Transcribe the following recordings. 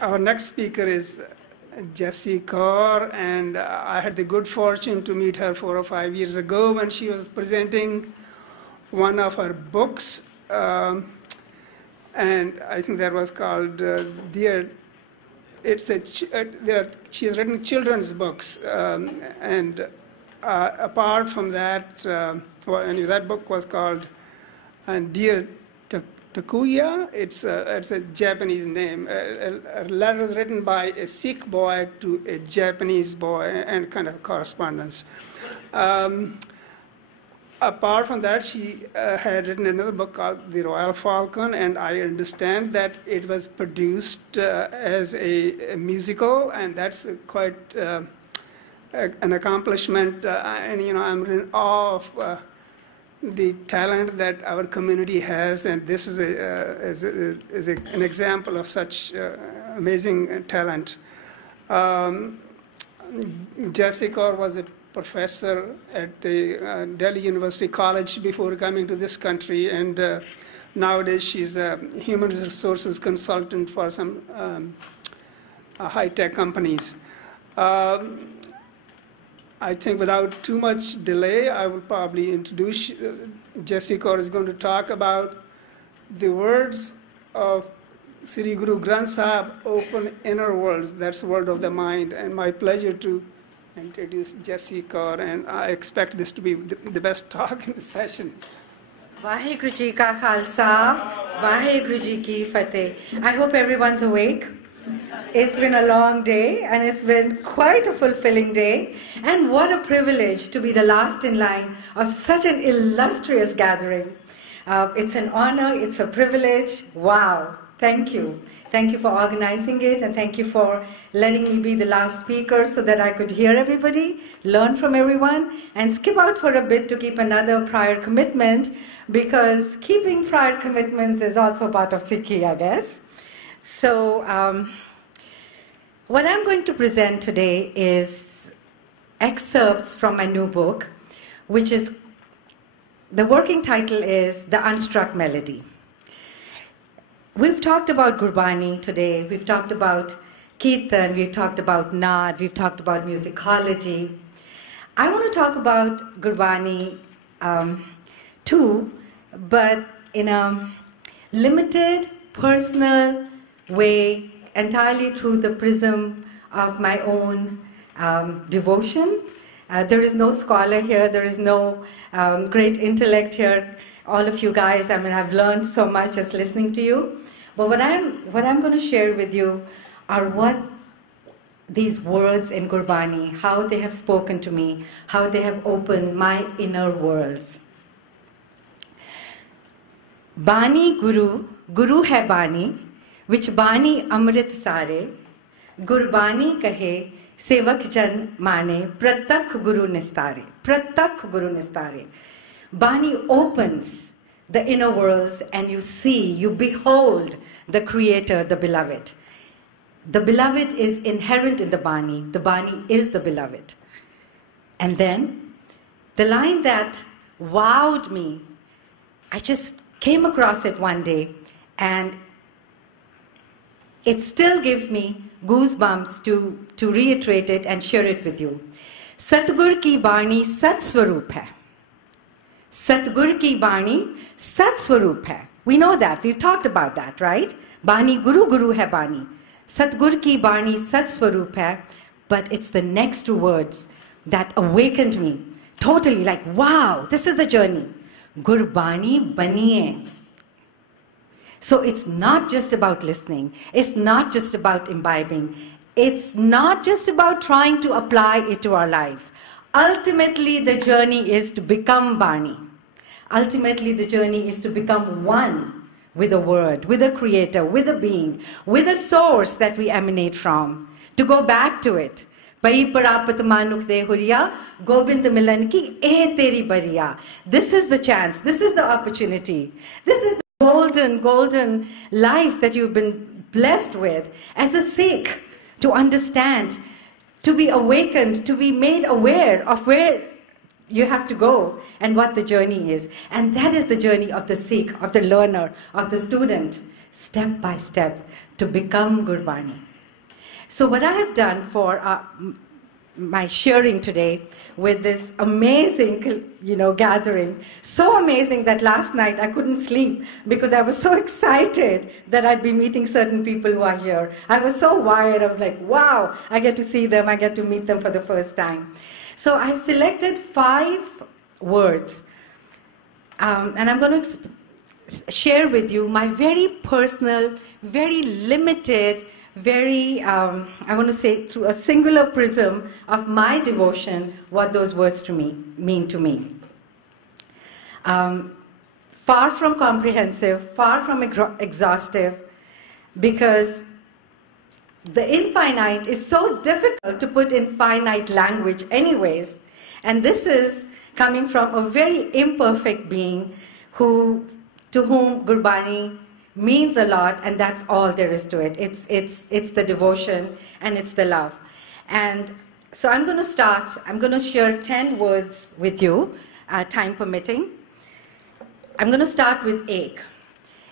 Our next speaker is Jessi Kaur, and I had the good fortune to meet her 4 or 5 years ago when she was presenting one of her books, and I think that was called Dear. She has written children's books, and apart from that, that book was called Dear Takuya. It's a Japanese name. A letter was written by a Sikh boy to a Japanese boy, and kind of correspondence. Apart from that, she had written another book called The Royal Falcon, and I understand that it was produced as a musical, and that's quite an accomplishment. And I'm in awe of the talent that our community has, and this is an example of such amazing talent. Jessi Kaur was a professor at the Delhi University College before coming to this country, and nowadays she's a human resources consultant for some high-tech companies. I think without too much delay, I will probably introduce Jessi Kaur is going to talk about the words of Sri Guru Granth Sahib, Open Inner Worlds, that's World of the Mind, and my pleasure to introduce Jessi Kaur, and I expect this to be the best talk in the session. Vaheguru Ji Ka Khalsa, Vaheguru Ji Ki Fateh. I hope everyone's awake. It's been a long day, and it's been quite a fulfilling day. And what a privilege to be the last in line of such an illustrious gathering. It's an honor, it's a privilege. Wow, thank you. Thank you for organizing it, and thank you for letting me be the last speaker so that I could hear everybody, learn from everyone, and skip out for a bit to keep another prior commitment, because keeping prior commitments is also part of Sikhi, I guess. So what I'm going to present today is excerpts from my new book, which is, the working title is The Unstruck Melody. We've talked about Gurbani today, we've talked about Kirtan, we've talked about Naad, we've talked about musicology. I want to talk about Gurbani too, but in a limited, personal way, entirely through the prism of my own devotion. There is no scholar here, there is no great intellect here. All of you guys, I mean, I've learned so much just listening to you. But what I'm going to share with you are what these words in Gurbani, how they have spoken to me, how they have opened my inner worlds. Bani Guru, Guru hai Bani, which Bani Amrit Sare, Gurbani kahe, Sevak Jan Mane, Pratak Guru Nistare, Pratak Guru Nistare. Bani opens the inner worlds, and you see, you behold the Creator, the Beloved. The Beloved is inherent in the Bani. The Bani is the Beloved. And then, the line that wowed me, I just came across it one day, and it still gives me goosebumps to reiterate it and share it with you. Satgur ki Bani Sat Swarup hai. Satgur ki Bani Sat Swarup hai. We know that. We've talked about that, right? Bani Guru, Guru hai Bani. Satgur ki Bani Sat Swarup hai. But it's the next two words that awakened me. Totally like, wow, this is the journey. Gurbani baniye. So it's not just about listening. It's not just about imbibing. It's not just about trying to apply it to our lives. Ultimately, the journey is to become Bani. Ultimately, the journey is to become one with a word, with a creator, with a being, with a source that we emanate from. To go back to it. Pai parapat manuk de huriya, Gobind milan ki eh teri bariya. This is the chance. This is the opportunity. This is the golden life that you've been blessed with as a Sikh, to understand, to be awakened, to be made aware of where you have to go and what the journey is. And that is the journey of the Sikh, of the learner, of the student, step by step, to become Gurbani. So what I have done for my sharing today with this amazing, gathering, so amazing that last night I couldn't sleep because I was so excited that I'd be meeting certain people who are here. I was so wired. I was like, wow, I get to see them. I get to meet them for the first time. So I've selected 5 words, and I'm going to share with you my very personal, very limited, very, I want to say, through a singular prism of my devotion, what those words mean to me. Far from comprehensive, far from exhaustive, because the infinite is so difficult to put in finite language anyways. And this is coming from a very imperfect being to whom Gurbani means a lot, and that's all there is to it. It's the devotion and it's the love. And so I'm going to start. I'm going to share 10 words with you, time permitting. I'm going to start with ache.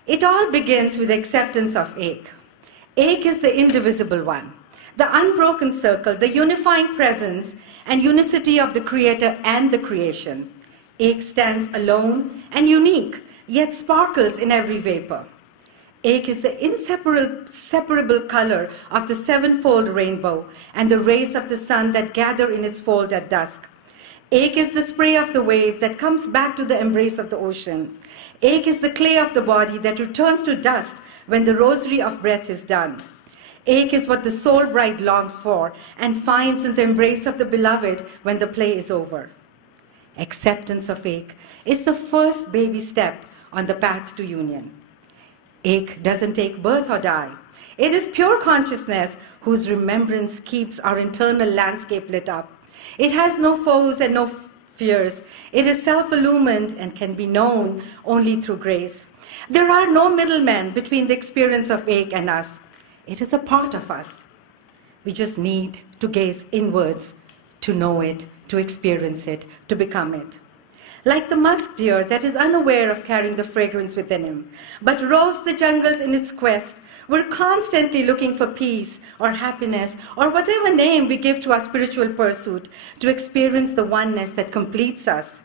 It all begins with acceptance of ache. Ache is the indivisible one, the unbroken circle, the unifying presence and unicity of the Creator and the creation. Ache stands alone and unique, yet sparkles in every vapor. Ache is the inseparable color of the sevenfold rainbow and the rays of the sun that gather in its fold at dusk. Ache is the spray of the wave that comes back to the embrace of the ocean. Ache is the clay of the body that returns to dust when the rosary of breath is done. Ache is what the soul bride longs for and finds in the embrace of the beloved when the play is over. Acceptance of ache is the first baby step on the path to union. Ache doesn't take birth or die. It is pure consciousness whose remembrance keeps our internal landscape lit up. It has no foes and no fears. It is self-illumined and can be known only through grace. There are no middlemen between the experience of ache and us. It is a part of us. We just need to gaze inwards to know it, to experience it, to become it. Like the musk deer that is unaware of carrying the fragrance within him, but roves the jungles in its quest, we're constantly looking for peace or happiness or whatever name we give to our spiritual pursuit to experience the oneness that completes us,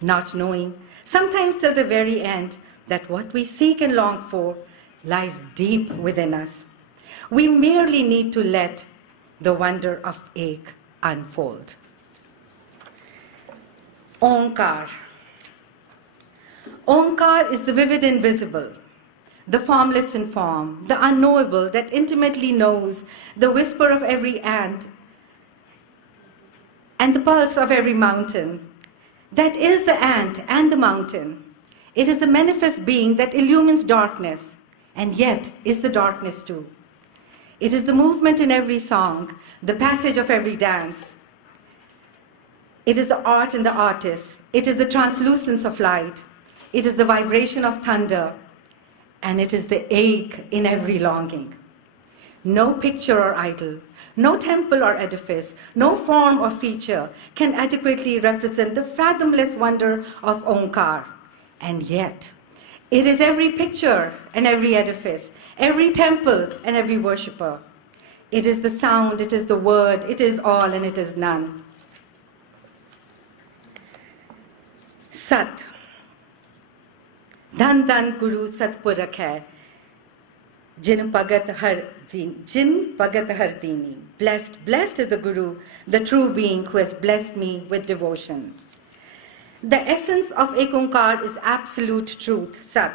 not knowing, sometimes till the very end, that what we seek and long for lies deep within us. We merely need to let the wonder of ache unfold. Omkar. Omkar is the vivid invisible, the formless in form, the unknowable that intimately knows the whisper of every ant and the pulse of every mountain. That is the ant and the mountain. It is the manifest being that illumines darkness and yet is the darkness too. It is the movement in every song, the passage of every dance. It is the art in the artist. It is the translucence of light. It is the vibration of thunder. And it is the ache in every longing. No picture or idol, no temple or edifice, no form or feature can adequately represent the fathomless wonder of Omkar. And yet, it is every picture and every edifice, every temple and every worshipper. It is the sound, it is the word, it is all and it is none. Sat. Dhan dhan Guru Satpurak hai. Jin Bhagat Har Dini. Blessed, blessed is the Guru, the true being who has blessed me with devotion. The essence of Ek Onkar is absolute truth, Sat.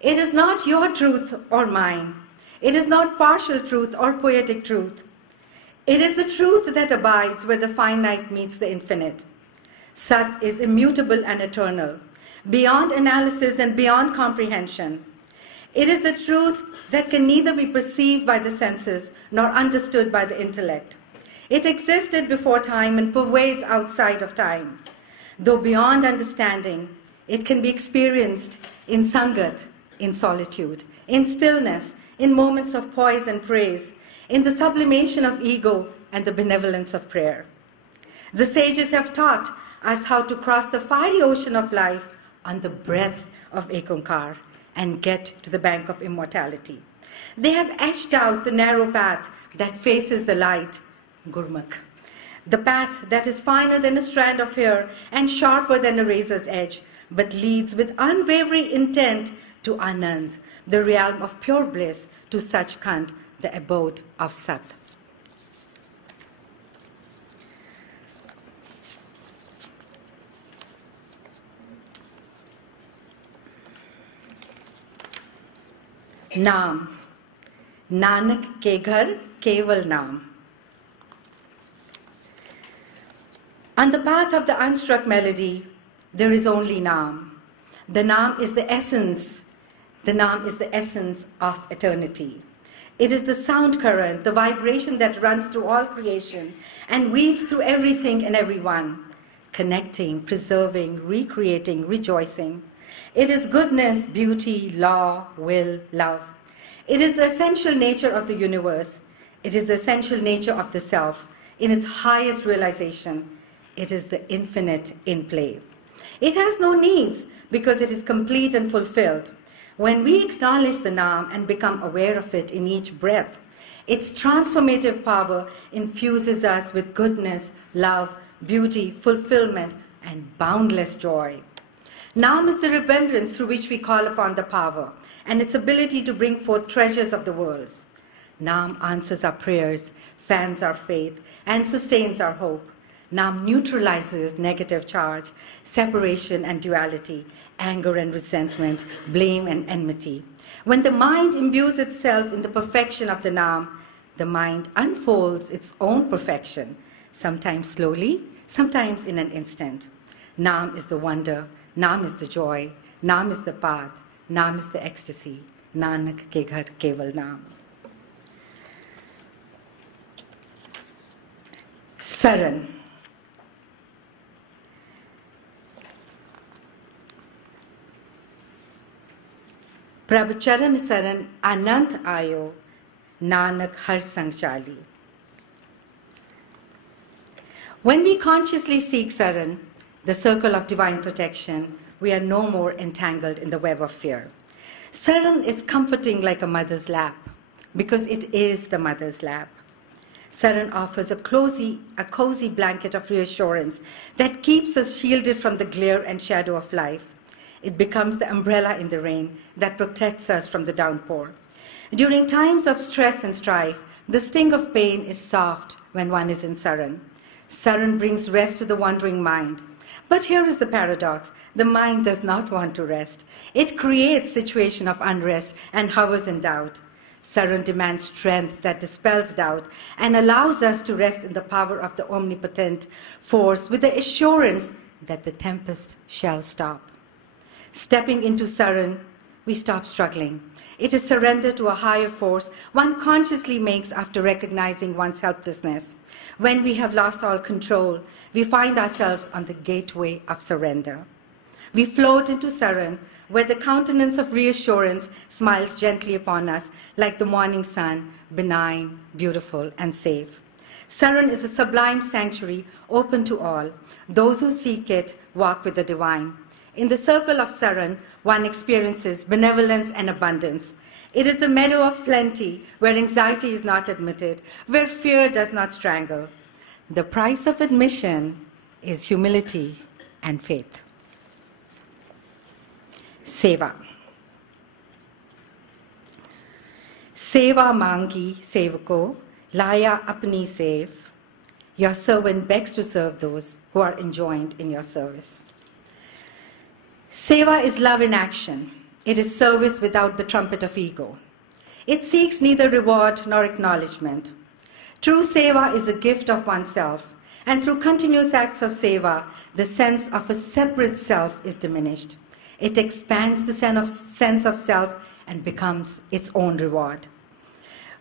It is not your truth or mine. It is not partial truth or poetic truth. It is the truth that abides where the finite meets the infinite. Sat is immutable and eternal, beyond analysis and beyond comprehension. It is the truth that can neither be perceived by the senses nor understood by the intellect. It existed before time and pervades outside of time. Though beyond understanding, it can be experienced in sangat, in solitude, in stillness, in moments of poise and praise, in the sublimation of ego and the benevolence of prayer. The sages have taught us how to cross the fiery ocean of life on the breath of Ek Onkar and get to the bank of immortality. They have etched out the narrow path that faces the light, Gurmukh. The path that is finer than a strand of hair and sharper than a razor's edge, but leads with unwavering intent to Anand, the realm of pure bliss, to Sachkhand, the abode of Sat. Naam. Nanak ke ghar keval naam. On the path of the unstruck melody, there is only Naam. The Naam is the essence. The Naam is the essence of eternity. It is the sound current, the vibration that runs through all creation and weaves through everything and everyone, connecting, preserving, recreating, rejoicing. It is goodness, beauty, law, will, love. It is the essential nature of the universe. It is the essential nature of the self in its highest realization. It is the infinite in play. It has no needs because it is complete and fulfilled. When we acknowledge the Naam and become aware of it in each breath, its transformative power infuses us with goodness, love, beauty, fulfillment, and boundless joy. Naam is the remembrance through which we call upon the power and its ability to bring forth treasures of the worlds. Naam answers our prayers, fans our faith, and sustains our hope. Naam neutralizes negative charge, separation and duality, anger and resentment, blame and enmity. When the mind imbues itself in the perfection of the Naam, the mind unfolds its own perfection, sometimes slowly, sometimes in an instant. Naam is the wonder, Naam is the joy, Naam is the path, Naam is the ecstasy. Nanak ke ghar keval Naam. Saran. Prabhu Charan Saran Anant Ayo, Nanak Har Sang Chali. When we consciously seek Saran, the circle of divine protection, we are no more entangled in the web of fear. Saran is comforting like a mother's lap, because it is the mother's lap. Saran offers a cozy blanket of reassurance that keeps us shielded from the glare and shadow of life. It becomes the umbrella in the rain that protects us from the downpour. During times of stress and strife, the sting of pain is soft when one is in Saran. Saran brings rest to the wandering mind. But here is the paradox. The mind does not want to rest. It creates a situation of unrest and hovers in doubt. Saran demands strength that dispels doubt and allows us to rest in the power of the omnipotent force with the assurance that the tempest shall stop. Stepping into Saran, we stop struggling. It is surrender to a higher force one consciously makes after recognizing one's helplessness. When we have lost all control, we find ourselves on the gateway of surrender. We float into Saran, where the countenance of reassurance smiles gently upon us like the morning sun, benign, beautiful, and safe. Saran is a sublime sanctuary open to all. Those who seek it walk with the divine. In the circle of Saran, one experiences benevolence and abundance. It is the meadow of plenty, where anxiety is not admitted, where fear does not strangle. The price of admission is humility and faith. Seva. Seva mangi sevako, laya apni sev. Your servant begs to serve those who are enjoined in your service. Seva is love in action. It is service without the trumpet of ego. It seeks neither reward nor acknowledgement. True seva is a gift of oneself, and through continuous acts of seva, the sense of a separate self is diminished. It expands the sense of self and becomes its own reward.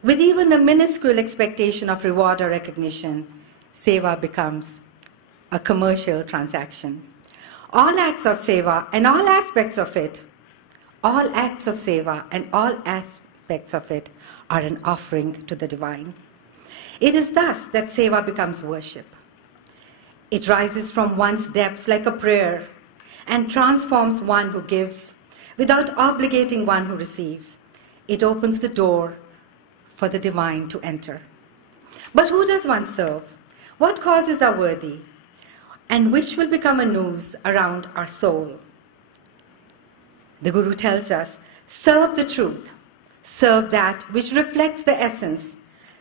With even a minuscule expectation of reward or recognition, seva becomes a commercial transaction. All acts of seva and all aspects of it, all acts of seva and all aspects of it are an offering to the divine. It is thus that seva becomes worship. It rises from one's depths like a prayer and transforms one who gives without obligating one who receives. It opens the door for the divine to enter. But who does one serve? What causes are worthy? And which will become a noose around our soul? The Guru tells us, serve the truth. Serve that which reflects the essence.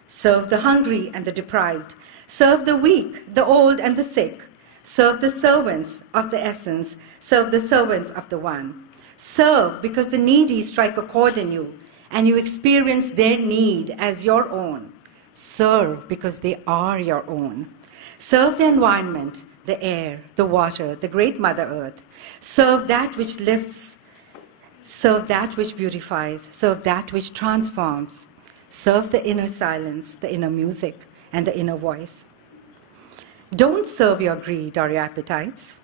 Serve the hungry and the deprived. Serve the weak, the old and the sick. Serve the servants of the essence. Serve the servants of the One. Serve because the needy strike a chord in you and you experience their need as your own. Serve because they are your own. Serve the environment, the air, the water, the great Mother Earth. Serve that which lifts. Serve that which beautifies. Serve that which transforms. Serve the inner silence, the inner music, and the inner voice. Don't serve your greed or your appetites,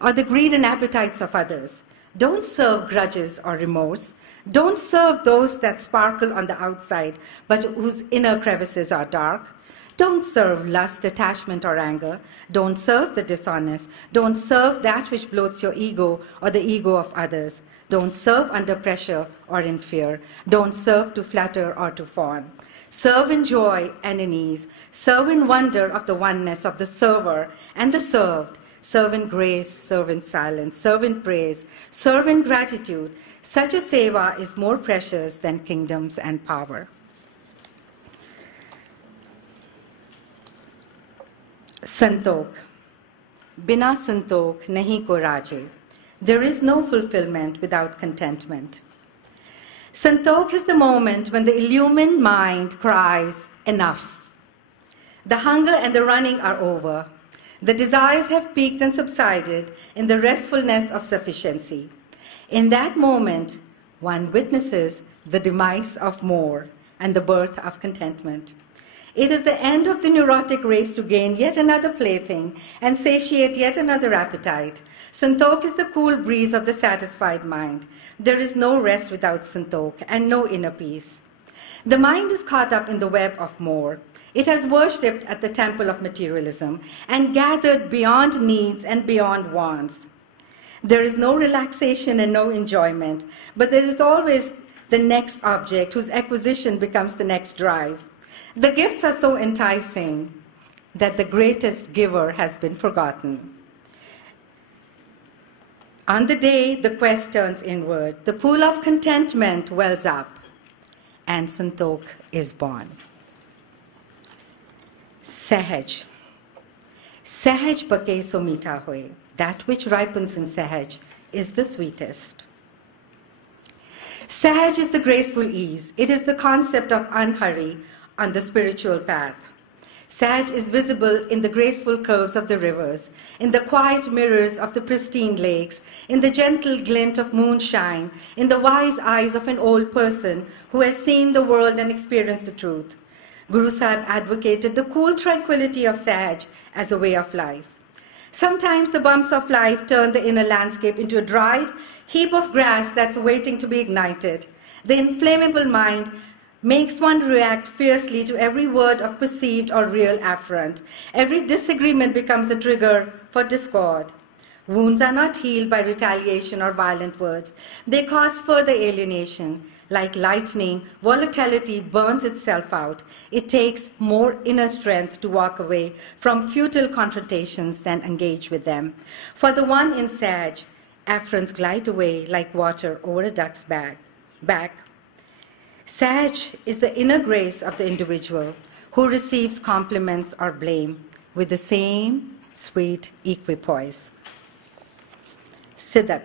or the greed and appetites of others. Don't serve grudges or remorse. Don't serve those that sparkle on the outside, but whose inner crevices are dark. Don't serve lust, attachment, or anger. Don't serve the dishonest. Don't serve that which bloats your ego or the ego of others. Don't serve under pressure or in fear. Don't serve to flatter or to fawn. Serve in joy and in ease. Serve in wonder of the oneness of the server and the served. Serve in grace, serve in silence, serve in praise, serve in gratitude. Such a seva is more precious than kingdoms and power. Santokh. Bina santokh nahi ko raje. There is no fulfillment without contentment. Santokh is the moment when the illumined mind cries, enough. The hunger and the running are over. The desires have peaked and subsided in the restfulness of sufficiency. In that moment, one witnesses the demise of more and the birth of contentment. It is the end of the neurotic race to gain yet another plaything and satiate yet another appetite. Santokh is the cool breeze of the satisfied mind. There is no rest without Santokh and no inner peace. The mind is caught up in the web of more. It has worshipped at the temple of materialism and gathered beyond needs and beyond wants. There is no relaxation and no enjoyment, but there is always the next object whose acquisition becomes the next drive. The gifts are so enticing that the greatest giver has been forgotten. On the day the quest turns inward, the pool of contentment wells up, and Santokh is born. Sahaj. Sahaj pake so meetha hoye. That which ripens in Sahaj is the sweetest. Sahaj is the graceful ease. It is the concept of unhurry on the spiritual path. Sahaj is visible in the graceful curves of the rivers, in the quiet mirrors of the pristine lakes, in the gentle glint of moonshine, in the wise eyes of an old person who has seen the world and experienced the truth. Guru Sahib advocated the cool tranquility of Sahaj as a way of life. Sometimes the bumps of life turn the inner landscape into a dried heap of grass that's waiting to be ignited. The inflammable mind makes one react fiercely to every word of perceived or real affront. Every disagreement becomes a trigger for discord. Wounds are not healed by retaliation or violent words. They cause further alienation. Like lightning, volatility burns itself out. It takes more inner strength to walk away from futile confrontations than engage with them. For the one in Sahaj, affronts glide away like water over a duck's back. Sahaj is the inner grace of the individual who receives compliments or blame with the same sweet equipoise. Siddhak.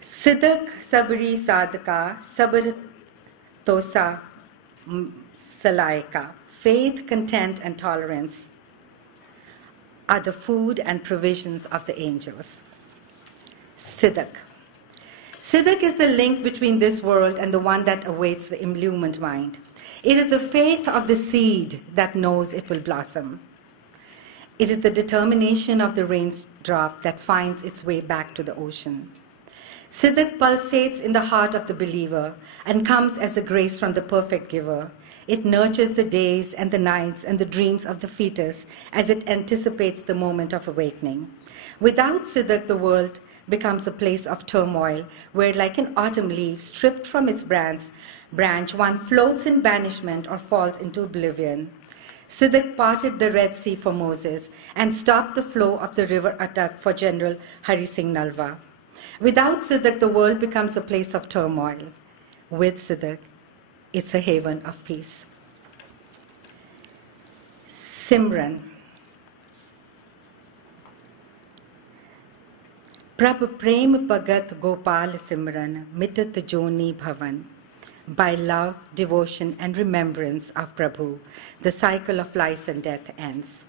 Siddhak sabri sadhaka sabr tosa salaika. Faith, content, and tolerance are the food and provisions of the angels. Siddhak. Siddhak is the link between this world and the one that awaits the illumined mind. It is the faith of the seed that knows it will blossom. It is the determination of the raindrop that finds its way back to the ocean. Siddhak pulsates in the heart of the believer and comes as a grace from the perfect giver. It nurtures the days and the nights and the dreams of the fetus as it anticipates the moment of awakening. Without Siddhak, the world becomes a place of turmoil, where like an autumn leaf stripped from its branch, one floats in banishment or falls into oblivion. Siddiq parted the Red Sea for Moses and stopped the flow of the river Attak for General Hari Singh Nalwa. Without Siddiq, the world becomes a place of turmoil. With Siddiq, it's a haven of peace. Simran. Prabh Prem Bhagat Gopal Simran Mitat Joni Bhavan. By love, devotion, and remembrance of Prabhu, the cycle of life and death ends.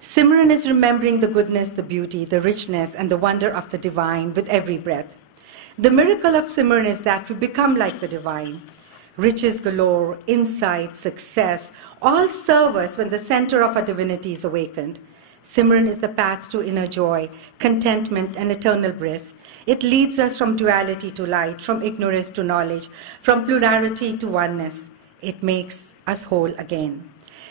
Simran is remembering the goodness, the beauty, the richness, and the wonder of the divine with every breath. The miracle of Simran is that we become like the divine. Riches galore, insight, success, all serve us when the center of our divinity is awakened. Simran is the path to inner joy, contentment, and eternal bliss. It leads us from duality to light, from ignorance to knowledge, from plurality to oneness. It makes us whole again.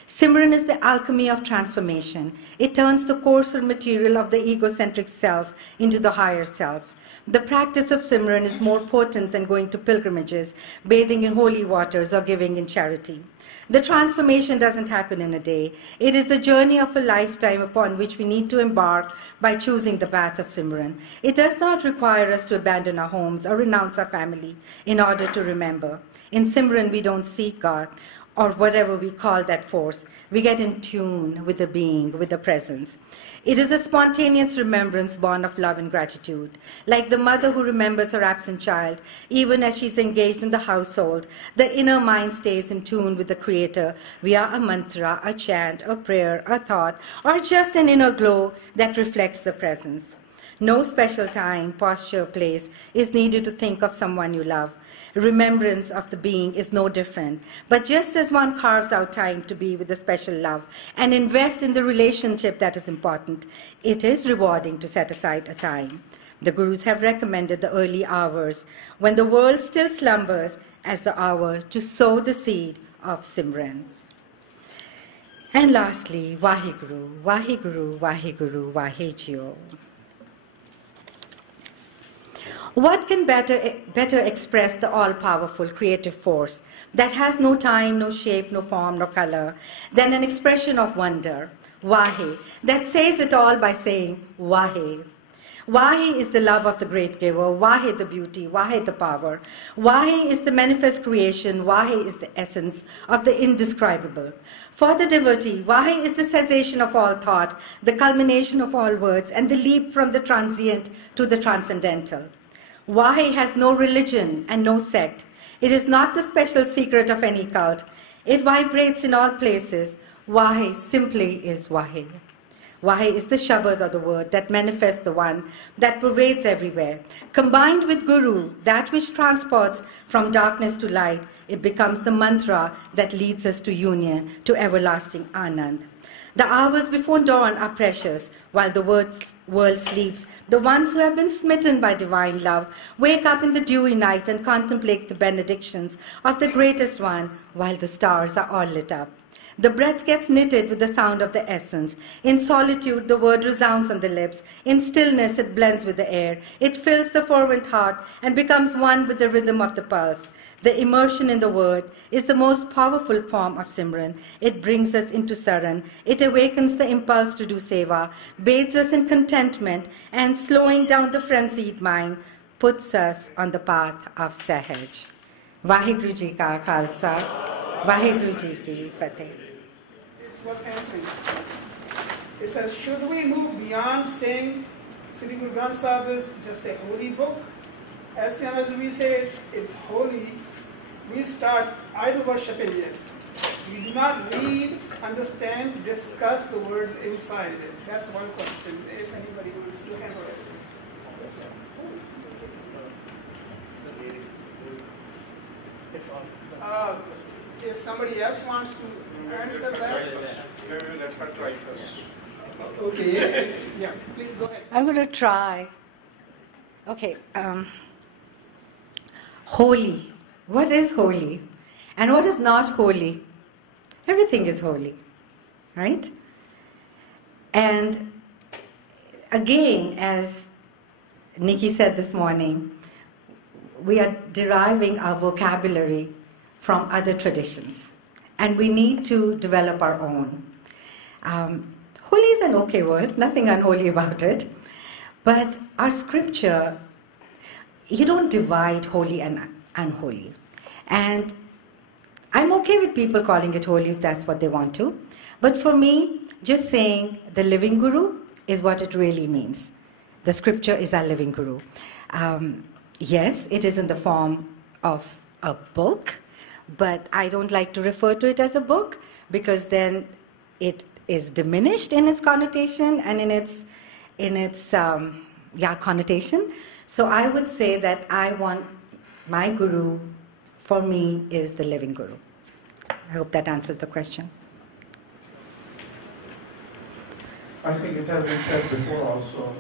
Simran is the alchemy of transformation. It turns the coarser material of the egocentric self into the higher self. The practice of Simran is more potent than going to pilgrimages, bathing in holy waters, or giving in charity. The transformation doesn't happen in a day. It is the journey of a lifetime upon which we need to embark by choosing the path of Simran. It does not require us to abandon our homes or renounce our family in order to remember. In Simran, we don't seek God, or whatever we call that force. We get in tune with the being, with the presence. It is a spontaneous remembrance born of love and gratitude. Like the mother who remembers her absent child, even as she's engaged in the household, the inner mind stays in tune with the Creator via a mantra, a chant, a prayer, a thought, or just an inner glow that reflects the presence. No special time, posture, place is needed to think of someone you love. Remembrance of the being is no different. But just as one carves out time to be with a special love and invest in the relationship that is important, it is rewarding to set aside a time. The Gurus have recommended the early hours, when the world still slumbers, as the hour to sow the seed of Simran. And lastly, Vaheguru, Vaheguru, Vaheguru, Vahejio. What can better express the all-powerful creative force that has no time, no shape, no form, no color, than an expression of wonder, Vahe, that says it all by saying Vahe. Vahe is the love of the great giver, Vahe the beauty, Vahe the power. Vahe is the manifest creation, Vahe is the essence of the indescribable. For the devotee, Vahe is the cessation of all thought, the culmination of all words, and the leap from the transient to the transcendental. Vahe has no religion and no sect. It is not the special secret of any cult. It vibrates in all places. Vahe simply is Vahe. Vahe is the Shabad, or the word, that manifests the one that pervades everywhere. Combined with Guru, that which transports from darkness to light, it becomes the mantra that leads us to union, to everlasting Anand. The hours before dawn are precious. While the world sleeps, the ones who have been smitten by divine love wake up in the dewy night and contemplate the benedictions of the greatest one while the stars are all lit up. The breath gets knitted with the sound of the essence. In solitude, the word resounds on the lips. In stillness, it blends with the air. It fills the fervent heart and becomes one with the rhythm of the pulse. The immersion in the word is the most powerful form of Simran. It brings us into saran. It awakens the impulse to do seva, bathes us in contentment, and slowing down the frenzied mind, puts us on the path of Sahaj. Vaheguru Ji Ka Khalsa, Vaheguru Ji Ki Fateh. It's worth answering. It says, should we move beyond saying Sri Guru Granth Sahib is just a holy book? As soon as we say it's holy, we start idol worshipping it. We do not read, understand, discuss the words inside it. That's one question, if anybody wants to handle it. If somebody else wants to answer that. Maybe let her try first. Okay, yeah, please go ahead. I'm going to try. Okay, holy. What is holy? And what is not holy? Everything is holy, right? And again, as Nikki said this morning, we are deriving our vocabulary from other traditions, and we need to develop our own. Holy is an okay word, nothing unholy about it, but our scripture, you don't divide holy and unholy. And I'm okay with people calling it holy if that's what they want to, but for me, just saying the living guru is what it really means. The scripture is our living guru. Yes, it is in the form of a book, but I don't like to refer to it as a book because then it is diminished in its connotation and in its connotation. So I would say that I want my guru, for me, is the living guru. I hope that answers the question. I think it has been said before also,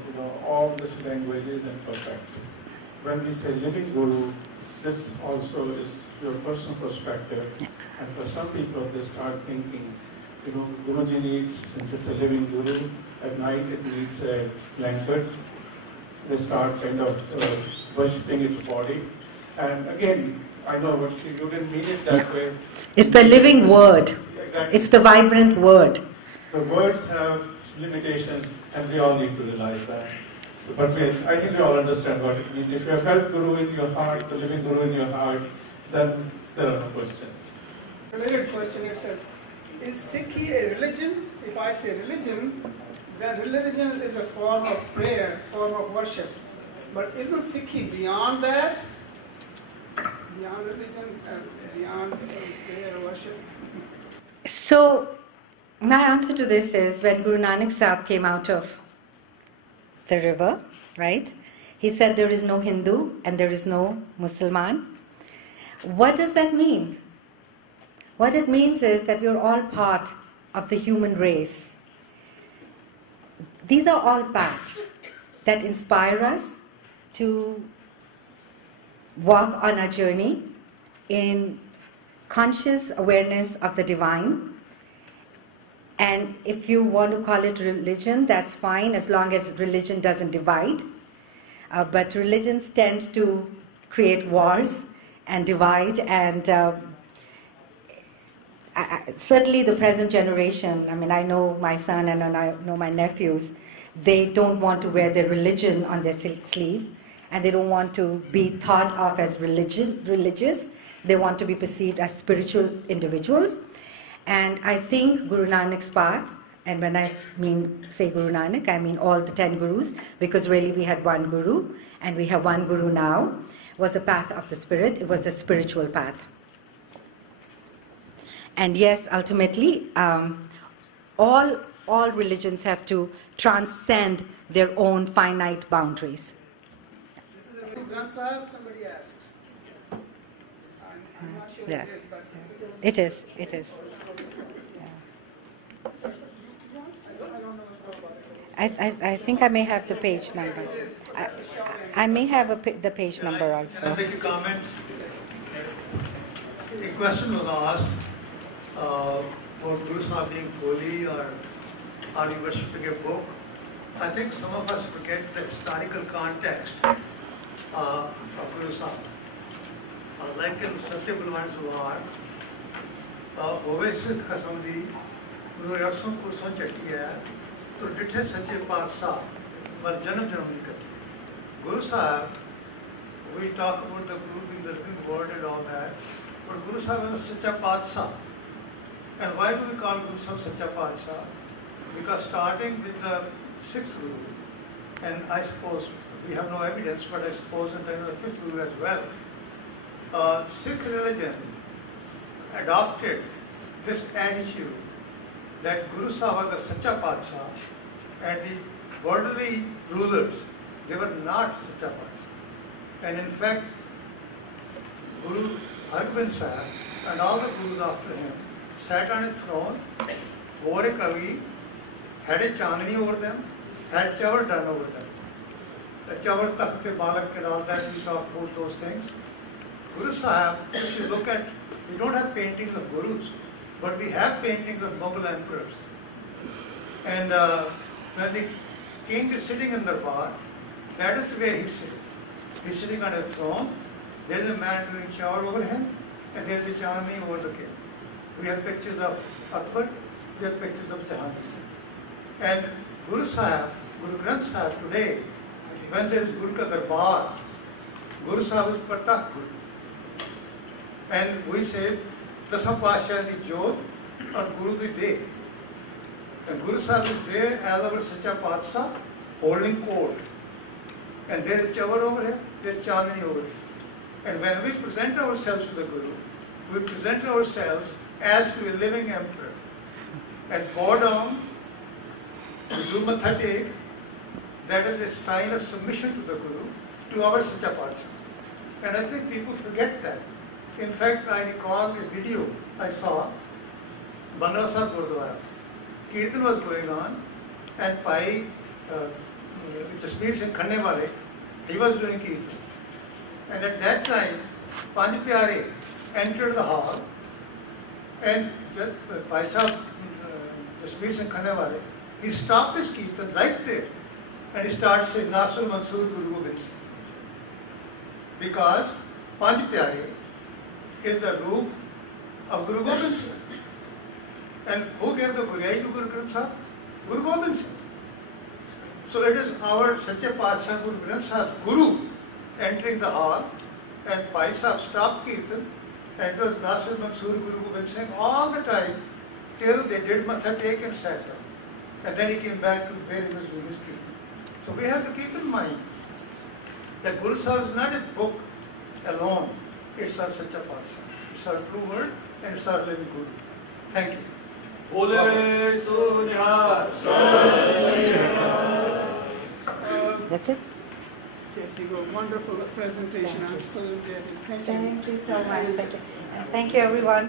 all this language is imperfect. When we say living guru, this also is your personal perspective. And for some people, they start thinking, Guruji needs, since it's a living guru, at night it needs a blanket. They start kind of worshipping its body. And again, I know what you didn't mean it that way. It's the living word. Exactly. It's the vibrant word. The words have limitations, and we all need to realize that. So, but I think we all understand what it means. If you have felt Guru in your heart, the living Guru in your heart, then there are no questions. A related question, it says, is Sikhi a religion? If I say religion, then religion is a form of prayer, form of worship. But isn't Sikhi beyond that? Beyond religion, beyond prayer or worship? So, my answer to this is when Guru Nanak Sahib came out of the river, right? He said there is no Hindu and there is no Musliman. What does that mean? What it means is that we are all part of the human race. These are all paths that inspire us to walk on our journey in conscious awareness of the divine. And if you want to call it religion, that's fine, as long as religion doesn't divide. But religions tend to create wars and divide, and certainly the present generation, I mean, I know my son and I know my nephews, they don't want to wear their religion on their sleeve, and they don't want to be thought of as religious. They want to be perceived as spiritual individuals. And I think Guru Nanak's path, and when I say Guru Nanak, I mean all the 10 gurus, because really we had one guru, and we have one guru now, was a path of the spirit. It was a spiritual path. And yes, ultimately, all religions have to transcend their own finite boundaries. This is the Guru Granth Sahib, somebody asks. I'm not sure Yeah. it is, but It is, it is. I think I may have the page number. I may have the page number also. Can I make a comment? A question was asked about Guru Sahib being holy, or are you worshipping a book? I think some of us forget the historical context of Guru Sahib. Like in Satya Bulwan Suhar, Ovesid Khasamdi, Nurasum Kurson Chatiya, to Dithe Satya Paksa, but Janam Janam Nikati. Guru Sahib, we talk about the Guru being the living word and all that, but Guru Sahib is a Satya Paksa. And why do we call Guru Sahib Satya Paksa? Because starting with the 6th Guru, and I suppose we have no evidence, but I suppose in the 5th Guru as well, Sikh religion adopted this attitude that Guru Sahib was the Sacha Padshah and the worldly rulers, they were not Sacha Padshah. And in fact, Guru Hargobind Sahib and all the Gurus after him sat on a throne, wore a kagi, had a chandni over them, had chavar done over them. The chavar, takhte, balak and all that, we talk about those things. Guru Sahib, if you look at, we don't have paintings of Gurus, but we have paintings of Mughal emperors. And when the king is sitting in the bar, that is the way he's sitting. He's sitting on a throne, there is a man doing chawar over him, and there is a chandni over the king. We have pictures of Akbar, we have pictures of Jahangir. And Guru Sahib, Guru Granth Sahib today, when there is Guru ka darbar, Guru Sahib is Pratakh Guru. And we say, Dasam Pasha di Jod and Guru di De. And Guru Sahib is there as our Sacha Padsa holding court. And there is Chawar over here, there is Chandni over here. And when we present ourselves to the Guru, we present ourselves as to a living emperor. And bow down, we do matha take, that is a sign of submission to the Guru, to our Sacha Padsa. And I think people forget that. In fact, I recall a video I saw, Bangla Sahib Gurdwara. Kirtan was going on, and Pai Jasmeer Singh Khannewale, he was doing Kirtan. And at that time, Panj Pyare entered the hall, and Pai Sahib Jasmeer Singh Khannewale, he stopped his Kirtan right there, and he started saying, Nasr Mansoor Guru Gobind Singh. Because Panj Pyare is the roop of Guru Gobind Singh. And who gave the Guriyai to Guru Granth Sahib? Guru Gobind Singh. So it is our Sache Padshah Guru Granth Sahib Guru entering the hall, and Pai Sahib stopped Kirtan, and it was Nasir Mansoor Guru Gobind Singh all the time till they did matha take and sat down. And then he came back to where he was doing his Kirtan. So we have to keep in mind that Guru Sahib is not a book alone. It's our Sacha Padshah. It's our true word, and it's our living Guru. Thank you. That's it. Jessi, wonderful presentation. I'm so indebted. Thank you. Thank you so much. Thank you. Thank you, everyone.